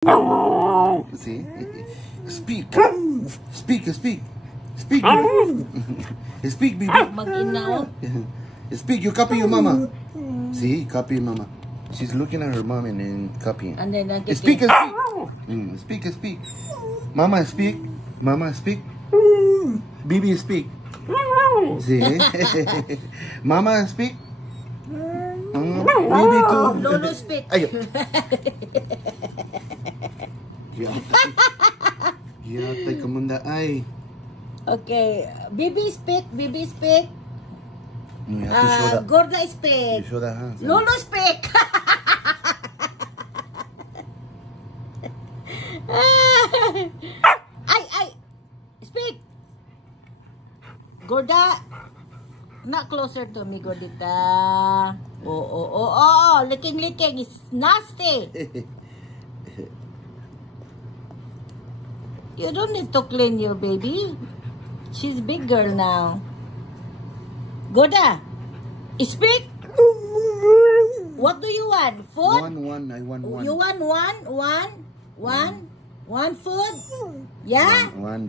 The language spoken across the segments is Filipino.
See? Speak. Speak, speak. Speak. Speak, baby. Mag-ina. Speak, you copy your mama. See, copy your mama. She's looking at her mom and then copying. And then Speak, speak. Speak, speak. Mama, speak. Mama, speak. Baby, speak. See? Mama, speak. Baby too. Lolo speak. Ayo. Yatay kamunda ay. Okay. Baby speak. Baby speak. No, you have to show that. Gorda speak. You show that, huh? Lolo speak. Ay. Speak. Gorda. Not closer to me, Gordita. Oh. Licking. It's nasty. You don't need to clean your baby. She's big girl now. Gorda, speak. What do you want? Food? One. I want one. You want one food? Yeah? One.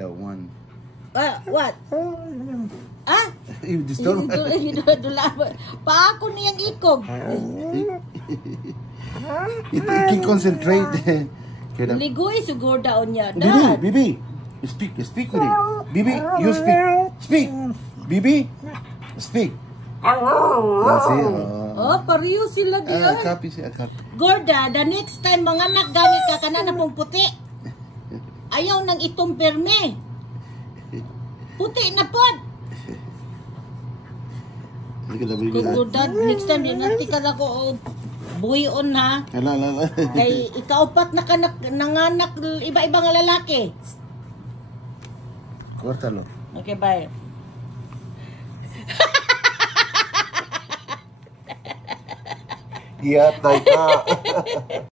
What? Ah? You disturb me. Pa ako niyang ikog. You can concentrate. Ligoy siguro daw niya. Bibi. Speak with it. Bibi, you speak. Speak. Bibi, speak. That's it. Oh, pariyo sila diyan. Copy siya, copy. Gorda, the next time mga anak gamit ka kana na pong puti. Ayaw nang itong perme. Puti na pod. Gorda, next time din nanti ka na ko buhion ha. Ala. Kay ikaupat na ka nanganak iba-ibang lalaki. Córtalo. Okay, bye. Yatay ka.